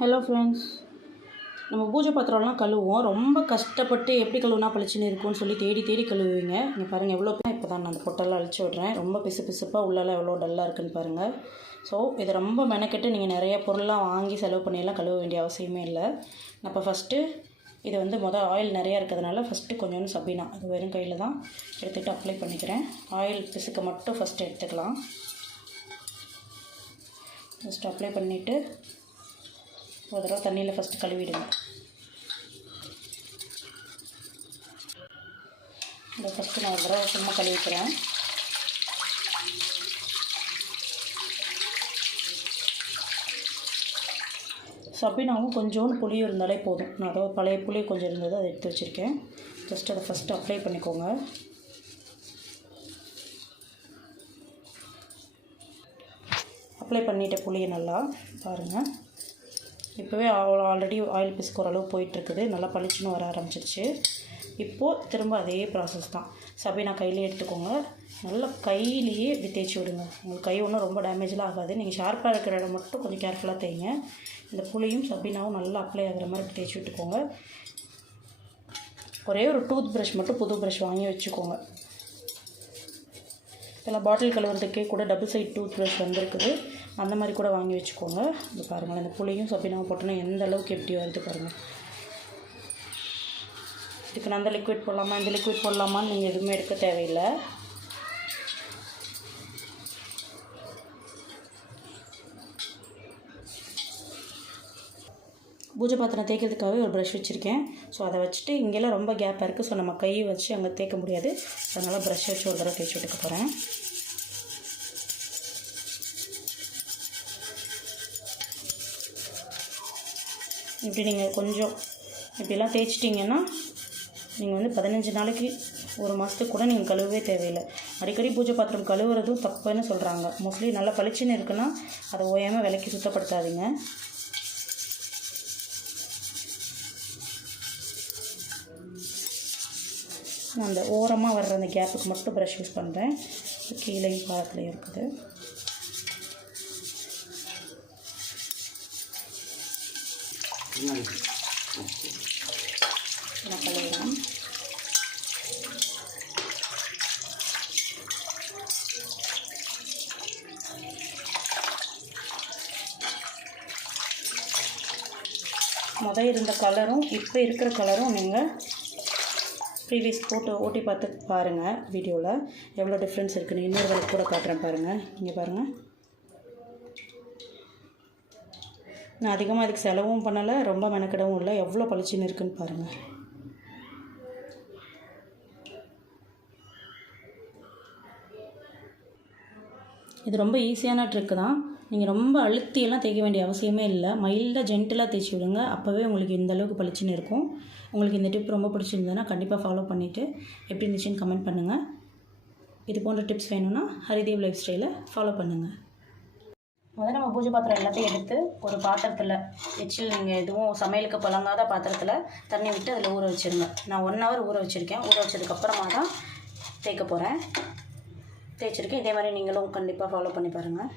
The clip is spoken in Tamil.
ஹலோ ஃப்ரெண்ட்ஸ், நம்ம பூஜை பாத்திரம்லாம் கழுவுவோம். ரொம்ப கஷ்டப்பட்டு எப்படி கழுவுனா பளிச்சுன்னு இருக்கும்னு சொல்லி தேடி தேடி கழுவுவீங்க. இங்கே பாருங்கள் எவ்வளோ இப்போ தான் நான் அந்த பொட்டெல்லாம் அழிச்சு விட்றேன். ரொம்ப பிசு பிசுப்பாக உள்ளெல்லாம் எவ்வளோ டல்லாக இருக்குன்னு பாருங்கள். ஸோ இதை ரொம்ப மெனக்கெட்டு நீங்கள் நிறைய பொருள்லாம் வாங்கி செலவு பண்ணியெல்லாம் கழுவ வேண்டிய அவசியமே இல்லை. அப்போ ஃபஸ்ட்டு இது வந்து ஆயில் நிறையா இருக்கிறதுனால ஃபஸ்ட்டு கொஞ்சோண்டு சபீனா அது வெறும் கையில் தான் எடுத்துகிட்டு அப்ளை பண்ணிக்கிறேன். ஆயில் பிசுக்க மட்டும் ஃபஸ்ட்டு எடுத்துக்கலாம். ஃபஸ்ட்டு அப்ளை பண்ணிவிட்டு ஒரு தடவை தண்ணியில் ஃபஸ்ட்டு கழுவிடுங்க. இதை ஃபஸ்ட்டு நான் ஒரு தடவை சும்மா கழுவிக்கிறேன். சபீனாவும் கொஞ்சோண்டு புளியும் இருந்தாலே போதும். நான் அதை பழைய புளி கொஞ்சம் இருந்தது அதை எடுத்து வச்சுருக்கேன். ஜஸ்ட் அதை ஃபஸ்ட்டு அப்ளை பண்ணிக்கோங்க. அப்ளை பண்ணிவிட்ட புளியை நல்லா பாருங்கள். இப்போவே ஆல்ரெடி ஆயில் பிஸ்க்கு ஓரளவு போயிட்டுருக்குது. நல்லா பளிச்சுன்னு வர ஆரம்பிச்சிருச்சு. இப்போது திரும்ப அதே ப்ராசஸ் தான். சபீனா கையிலே எடுத்துக்கோங்க. நல்லா கையிலேயே இப்படி தேய்ச்சி விடுங்க. உங்களுக்கு கை ஒன்றும் ரொம்ப டேமேஜெலாம் ஆகாது. நீங்கள் ஷார்ப்பாக இருக்கிற இடம் மட்டும் கொஞ்சம் கேர்ஃபுல்லாக தேய்ங்க. இந்த புளியும் சபீனாவும் நல்லா அப்ளை ஆகிற மாதிரி தேய்ச்சி விட்டுக்கோங்க. ஒரே ஒரு டூத் ப்ரஷ் மட்டும் புது ப்ரஷ் வாங்கி வச்சுக்கோங்க. இதெல்லாம் பாட்டில் கழுவுறதுக்கே கூட டபுள் சைட் டூத் ப்ரஷ் வந்துருக்குது. அந்த மாதிரி கூட வாங்கி வச்சுக்கோங்க. இது பாருங்கள், இந்த புளியும் சபீனாவும் போட்டோன்னா எந்த அளவுக்கு எப்படி வருது பாருங்கள். இதுக்கு நான் அந்த லிக்விட் போடலாமா இந்த லிக்விட் போடலாமான்னு நீங்கள் எதுவுமே எடுக்க தேவையில்லை. பூஜை பாத்திரம் தேய்க்கிறதுக்காகவே ஒரு ப்ரஷ் வச்சுருக்கேன். ஸோ அதை வச்சுட்டு இங்கெல்லாம் ரொம்ப கேப்பாக இருக்குது. ஸோ நம்ம கையை வச்சு அங்கே தேய்க்க முடியாது. அதனால் ப்ரஷ் வச்சு ஒரு தடவை தேய்ச்சி விட்டுக்க போகிறேன். இப்படி நீங்கள் கொஞ்சம் இப்படிலாம் தேய்ச்சிட்டிங்கன்னா நீங்கள் வந்து 15 நாளைக்கு ஒரு மாதத்துக்கு கூட நீங்கள் கழுவவே தேவையில்லை. அடிக்கடி பூஜை பாத்திரம் கழுவுறதும் தப்புன்னு சொல்கிறாங்க. மோஸ்ட்லி நல்லா பளிச்சுன்னு இருக்குன்னா அதை ஓயாமல் விலைக்கு சுத்தப்படுத்தாதீங்க. நான் அந்த ஓரமாக வர்ற அந்த கேப்புக்கு மட்டும் ப்ரஷ் யூஸ் பண்ணுறேன். கீழேயும் பாகத்துலேயும் இருக்குது. நான் கழுவுறேன். முதல் இருந்த கலரும் இப்போ இருக்கிற கலரும் நீங்கள் ப்ரீவியஸ் ஓட்டி பார்த்து பாருங்கள். வீடியோவில் எவ்வளோ டிஃப்ரென்ஸ் இருக்குன்னு இன்னொரு வேலை கூட காட்டுறேன் பாருங்கள். இங்கே பாருங்கள், நான் அதிகமாக அதுக்கு செலவும் பண்ணலை, ரொம்ப மெனக்கிடவும் இல்லை. எவ்வளோ பளிச்சுன்னு இருக்குன்னு பாருங்கள். இது ரொம்ப ஈஸியான ட்ரிக்கு தான். நீங்கள் ரொம்ப அழுத்தியெல்லாம் தேய்க்க வேண்டிய அவசியமே இல்லை. மைல்டாக ஜென்டிலாக தேய்ச்சி விடுங்க. அப்போவே உங்களுக்கு இந்த அளவுக்கு பளிச்சுன்னு இருக்கும். உங்களுக்கு இந்த டிப் ரொம்ப பிடிச்சிருந்ததுன்னா கண்டிப்பாக ஃபாலோ பண்ணிவிட்டு எப்படி இருந்துச்சுன்னு கமெண்ட் பண்ணுங்கள். இது போன்ற டிப்ஸ் வேணும்னா ஹரிதேவ் லைஃப் ஸ்டைலை ஃபாலோ பண்ணுங்கள். முதல்ல நம்ம பூஜை பாத்திரம் எல்லாத்தையும் எடுத்து ஒரு பாத்திரத்தில் எச்சில் நீங்கள் எதுவும் சமையலுக்கு புழங்காத பாத்திரத்தில் தண்ணி விட்டு அதில் ஊற வச்சுருங்க. நான் 1 hour ஊற வச்சுருக்கேன். ஊற வச்சதுக்கப்புறமா தான் தேய்க்க போகிறேன். தேய்ச்சிருக்கேன். இதே மாதிரி நீங்களும் கண்டிப்பாக ஃபாலோ பண்ணி பாருங்கள்.